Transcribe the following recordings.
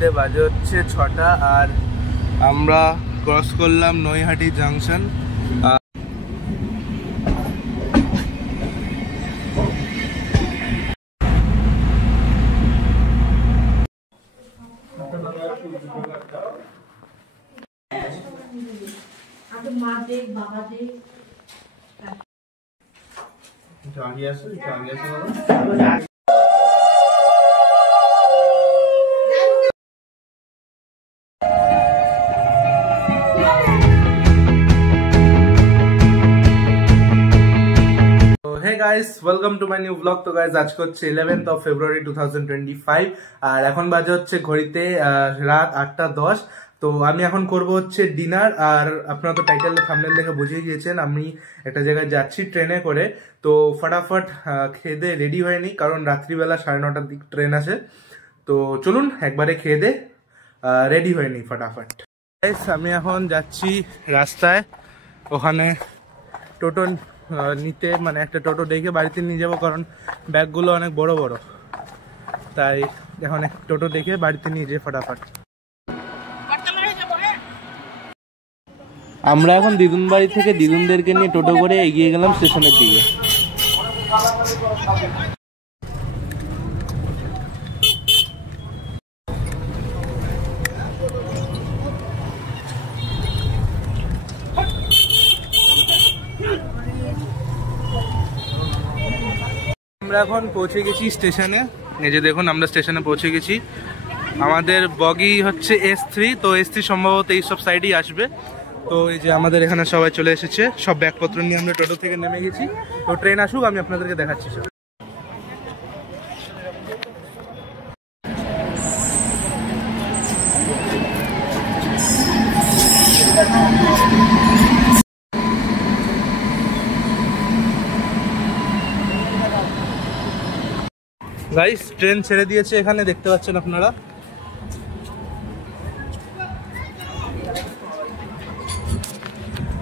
ঘড়িতে বাজে হচ্ছে 6টা আর আমরা ক্রস করলাম Naihati junction. Hey guys, welcome to my new vlog. তো guys আজকে হচ্ছে 11th of February 2025 আর এখন বাজে হচ্ছে ঘড়িতে রাত 8:10। তো আমি এখন করব হচ্ছে ডিনার। আর আপনারা তো টাইটেল থাম্বনেল দেখে বুঝিয়ে গিয়েছেন আমি একটা জায়গায় যাচ্ছি ট্রেনে করে। তো ফটাফট খেয়ে দিয়ে রেডি হয়ে নিই, কারণ রাত্রিবেলা 9:30টার দিক ট্রেন আছে। তো চলুন একবারে খেয়ে দিয়ে রেডি হয়ে নিই ফটাফট। আমি এখন যাচ্ছি রাস্তায়, ওখানে টোটো নিতে, মানে একটা টোটো ডেকে বাড়িতে নিয়ে যাবো, কারণ ব্যাগগুলো অনেক বড় বড়, তাই এখন এক টোটো ডেকে বাড়িতে নিয়ে যাই ফটাফট। আমরা এখন দিদুন বাড়ি থেকে দিদুনদেরকে নিয়ে টোটো করে এগিয়ে গেলাম স্টেশনের দিকে। আমরা এখন পৌঁছে গেছি স্টেশনে। এই যে দেখুন আমরা স্টেশনে পৌঁছে গেছি। আমাদের বগি হচ্ছে S3, তো S3 সম্ভবত এই সব সাইডেই আসবে। তো এই যে আমাদের এখানে সবাই চলে এসেছে, সব ব্যাগপত্র নিয়ে আমরা টোটো থেকে নেমে গেছি। তো ট্রেন আসুক, আমি আপনাদেরকে দেখাচ্ছি সব। গাইস ট্রেন ছেড়ে দিয়েছে, এখানে দেখতে পাচ্ছেন আপনারা।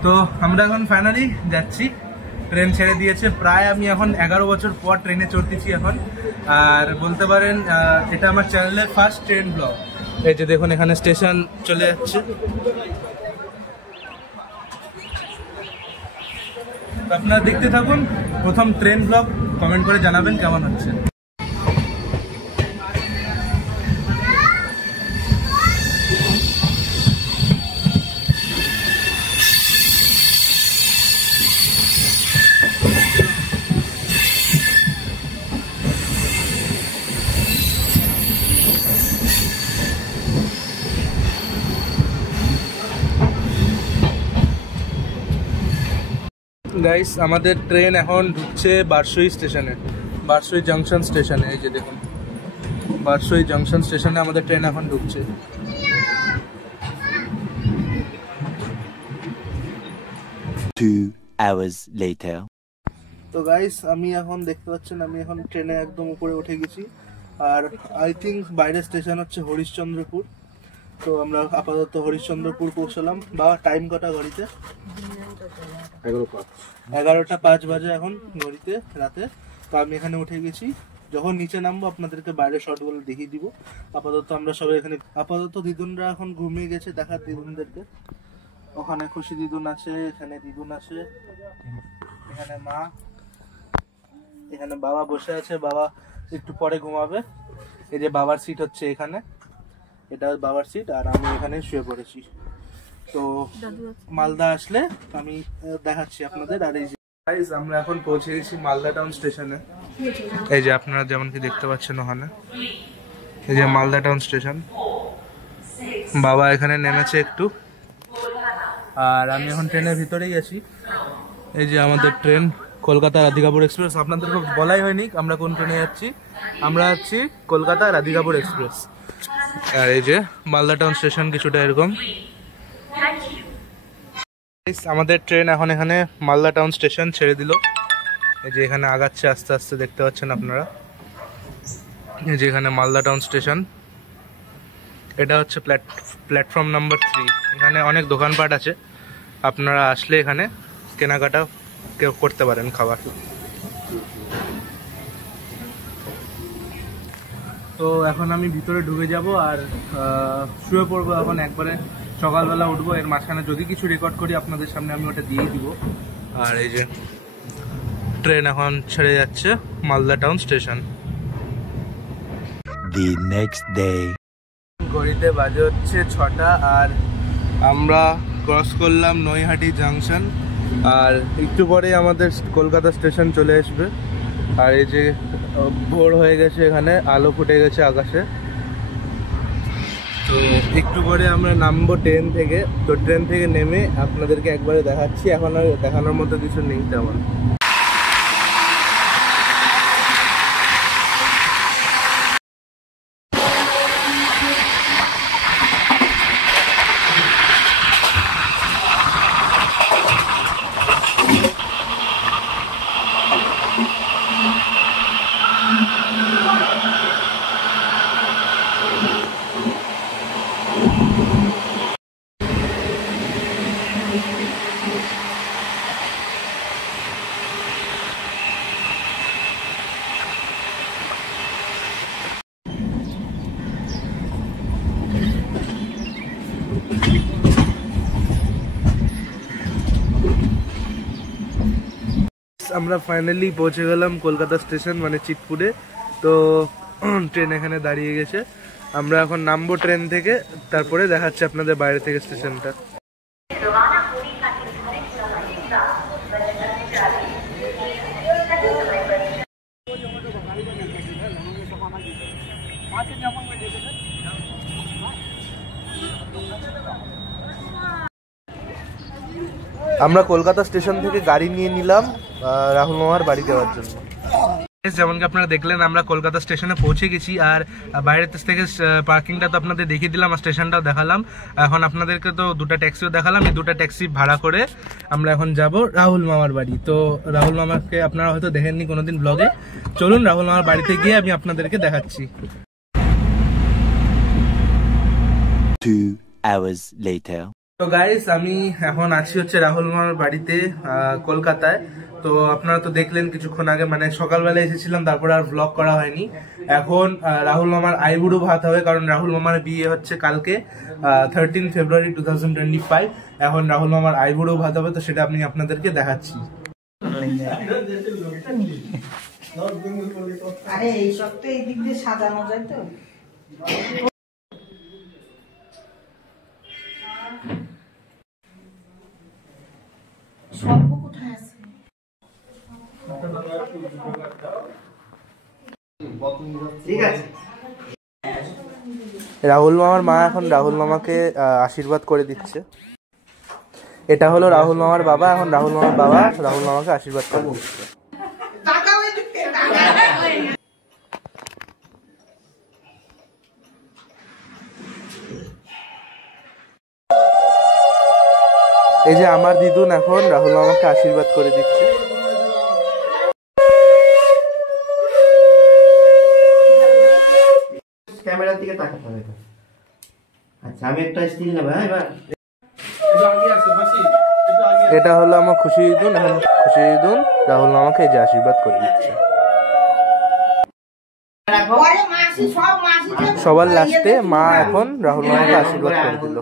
তো আমরা এখন ফাইনালি যাচ্ছি, ট্রেন ছেড়ে দিয়েছে। প্রায় আমি এখন 11 বছর পর ট্রেনে চড়তেছি এখন। আর বলতে পারেন এটা আমার চ্যানেলের ফার্স্ট ট্রেন ব্লগ। এই যে দেখুন এখানে স্টেশন চলে যাচ্ছে। আপনারা দেখতে থাকুন প্রথম ট্রেন ব্লগ, কমেন্ট করে জানাবেন কেমন হচ্ছে। গাইস আমাদের ট্রেন এখন ঢুকছে বারসই স্টেশনে, বারসই জাংশন স্টেশনে। এই যে দেখুন বারসই জাংশন স্টেশনে আমাদের ট্রেন এখন ঢুকছে। তো গাইস আমি এখন দেখতে পাচ্ছেন আমি এখন ট্রেনে একদম উপরে উঠে গেছি। আর আই থিঙ্ক বাইরের স্টেশন হচ্ছে হরিশ্চন্দ্রপুর। তো আমরা আপাতত হরিশ্চন্দ্রপুর পৌঁছলাম। বা টাইম কটা ঘড়িতে? 11:05 বাজে এখন ঘড়িতে রাতে। তো আমি এখানে উঠে গেছি। যখন নিচে নামবো আপনাদেরকে বাইরের শটগুলো দেখিয়ে দিব। আপাতত আমরা সবাই এখানে, আপাতত দিদুনরা এখন ঘুমিয়ে গেছে। দেখার দিদুনদেরকে, ওখানে খুশি দিদুন আছে, এখানে দিদুন আছে, এখানে মা, এখানে বাবা বসে আছে। বাবা একটু পরে ঘুমাবে। এই যে বাবার সিট হচ্ছে এখানে, এটা বাবার সিট, আর আমি এখানে শুয়ে পড়েছি। তো মালদা আসলে আমি দেখাচ্ছি আপনাদের। আর এই যে গাইস আমরা এখন পৌঁছে গেছি মালদা টাউন স্টেশনে। এই যে আপনারা যেমন কি দেখতে পাচ্ছেন ওখানে, এই যে মালদা টাউন স্টেশন। বাবা এখানে নেমেছে একটু, আর আমি এখন ট্রেনের ভিতরেই আছি। এই যে আমাদের ট্রেন কলকাতা রাধিকাপুর এক্সপ্রেস। আপনাদেরকে বলাই হয়নি আমরা কোন ট্রেনে যাচ্ছি। আমরা যাচ্ছি কলকাতা রাধিকাপুর এক্সপ্রেস। আর এই যে মালদা টাউন স্টেশন কিছুটা এরকম। আমাদের ট্রেন এখন এখানে মালদা টাউন স্টেশন ছেড়ে দিল। এই যে এখানে আগাচ্ছে আস্তে আস্তে, দেখতে পাচ্ছেন আপনারা। এই যে এখানে মালদা টাউন স্টেশন, এটা হচ্ছে প্ল্যাটফর্ম নাম্বার 3। এখানে অনেক দোকানপাট আছে, আপনারা আসলে এখানে কেনাকাটা করতে পারেন খাবার। তো এখন আমি ভিতরে ঢুকে যাব আর শুয়ে পড়বো। এখন একবারে সকালবেলা উঠবো, এর মাঝখানে যদি কিছু রেকর্ড করি আপনাদের সামনে আমি ওটা দিয়েই দিব। আর এই যে ট্রেন এখন ছেড়ে যাচ্ছে Malda town station. The next day. ঘড়িতে বাজে হচ্ছে 6টা আর আমরা ক্রস করলাম নৈহাটি জাংশন। আর একটু পরে আমাদের কলকাতা স্টেশন চলে আসবে। আর এই যে ভোর হয়ে গেছে, এখানে আলো ফুটে গেছে আকাশে। তো একটু পরে আমরা নামবো ট্রেন থেকে। তো ট্রেন থেকে নেমে আপনাদেরকে একবারে দেখাচ্ছি। এখন আর দেখানোর মতো কিছু নেই তেমন। আমরা ফাইনালি পৌঁছে গেলাম কলকাতা স্টেশন, মানে চিতপুরে। তো ট্রেন এখানে দাঁড়িয়ে গেছে, আমরা এখন নামবো ট্রেন থেকে, তারপরে দেখাচ্ছে আপনাদের বাইরে থেকে স্টেশনটা। আমরা কলকাতা স্টেশন থেকে গাড়ি নিয়ে নিলাম রাহুল মামার বাড়ি যাওয়ার জন্য। যেমনকি আপনারা দেখলেন আমরা কলকাতা স্টেশনে পৌঁছে গেছি। আর বাইরের থেকে পার্কিংটা তো আপনাদের দেখিয়ে দিলাম, আর স্টেশনটাও দেখালাম। এখন আপনাদেরকে তো দুটো ট্যাক্সিও দেখালাম। এই দুটো ট্যাক্সি ভাড়া করে আমরা এখন যাব রাহুল মামার বাড়ি। তো রাহুল মামাকে আপনারা হয়তো দেখেননি কোনোদিন ব্লগে। চলুন রাহুল মামার বাড়িতে গিয়ে আমি আপনাদেরকে দেখাচ্ছি। 2 hours later. তো গাইস আমি এখন আছি হচ্ছে রাহুল মামার বাড়িতে কলকাতায়। তো আপনারা তো দেখলেন কিছুক্ষণ আগে, মানে সকালবেলা এসেছিলাম, তারপর আর ব্লগ করা হয়নি। এখন রাহুল মামার আইবুড়ো ভাত হবে, কারণ রাহুল মামার বিয়ে হচ্ছে কালকে 13 ফেব্রুয়ারি 2025। এখন রাহুল মামার আইবুড়ো ভাত হবে, তো সেটা আমি আপনাদেরকে দেখাচ্ছি। আরে এই সব তো এই দিক দিয়ে সাজানো যায় তো। সর্ব কোথায় আছে? ঠিক আছে। রাহুল মামার মা এখন রাহুল মামাকে আশীর্বাদ করে দিচ্ছে। এটা হলো রাহুল মামার বাবা। এখন রাহুল মামার বাবা রাহুল মামাকে আশীর্বাদ করে দিচ্ছে। এই যে আমার দিদুন এখন রাহুল মামাকে আশীর্বাদ করে দিচ্ছে। ক্যামেরার দিকে তাকাতে হবে। আচ্ছা আমি একটা স্টিল নেব। হ্যাঁ এবার এটা হলো আমার খুশি দিদুন। এখন খুশি দিদুন রাহুল মামাকে এই যে আশীর্বাদ করে দিচ্ছে। সবার লাস্টে মা এখন রাহুল মামাকে আশীর্বাদ করে দিল।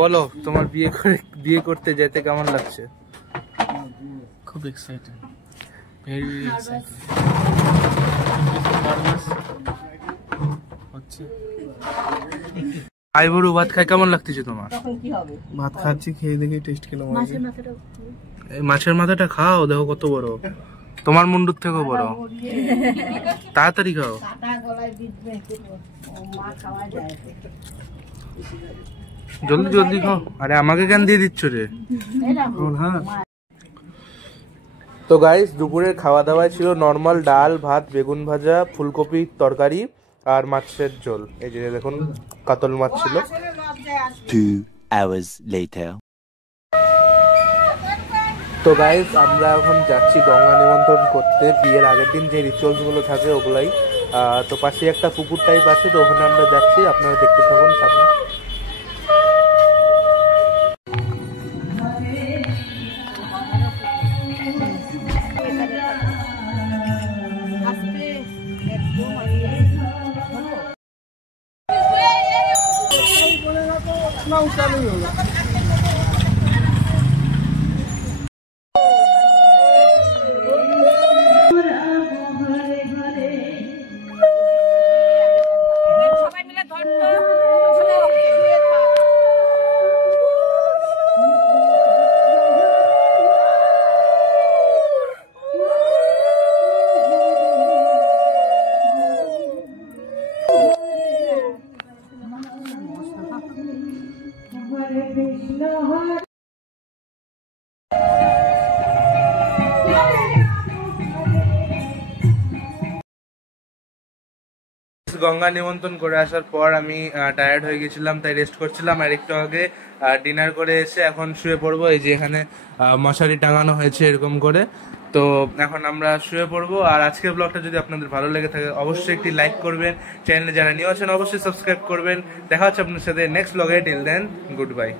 বলো তোমার বিয়ে করতে যেতে কেমন লাগছে? খুব এক্সাইটেড, ভেরি এক্সাইটেড হচ্ছে। আইবুড়ো ভাত খাই কেমন লাগতেছে তোমার? ভাত খাচ্ছি, খেয়ে দেখে টেস্ট খেলাম। এই মাছের মাথাটা খাও, দেখো কত বড়, তোমার মুন্ডুর থেকেও বড়। তাড়াতাড়ি খাও। জলদি জলদি খাও। আরে আমাকে কেন দিয়ে দিচ্ছ রে? তো গাইস দুপুরের খাওয়া দাওয়ায় ছিল নর্মাল ডাল, ভাত, বেগুন ভাজা, ফুলকপি তরকারি আর মাছের ঝোল। এই যে দেখুন কাতল মাছ ছিল। 2 hours later. তো গাইস আমরা এখন যাচ্ছি গঙ্গা নিমন্ত্রণ করতে, বিয়ের আগের দিন যে রিচুয়ালস গুলো থাকে ওগুলাই। তো পাশে একটা পুকুর টাইপ আছে, তো ওখানে আমরা যাচ্ছি, আপনারা দেখতে থাকুন সামনে। গঙ্গা নিমন্ত্রণ করে আসার পর আমি টায়ার্ড হয়ে গেছিলাম, তাই রেস্ট করছিলাম। আর একটু আগে ডিনার করে এসে এখন শুয়ে পড়বো। এই যে এখানে মশারি টাঙানো হয়েছে এরকম করে, তো এখন আমরা শুয়ে পড়বো। আর আজকের ব্লগটা যদি আপনাদের ভালো লেগে থাকে অবশ্যই একটি লাইক করবেন, চ্যানেলে যারা নিউ আছেন অবশ্যই সাবস্ক্রাইব করবেন। দেখা হচ্ছে আপনার সাথে নেক্সট ব্লগে। Till then, good by.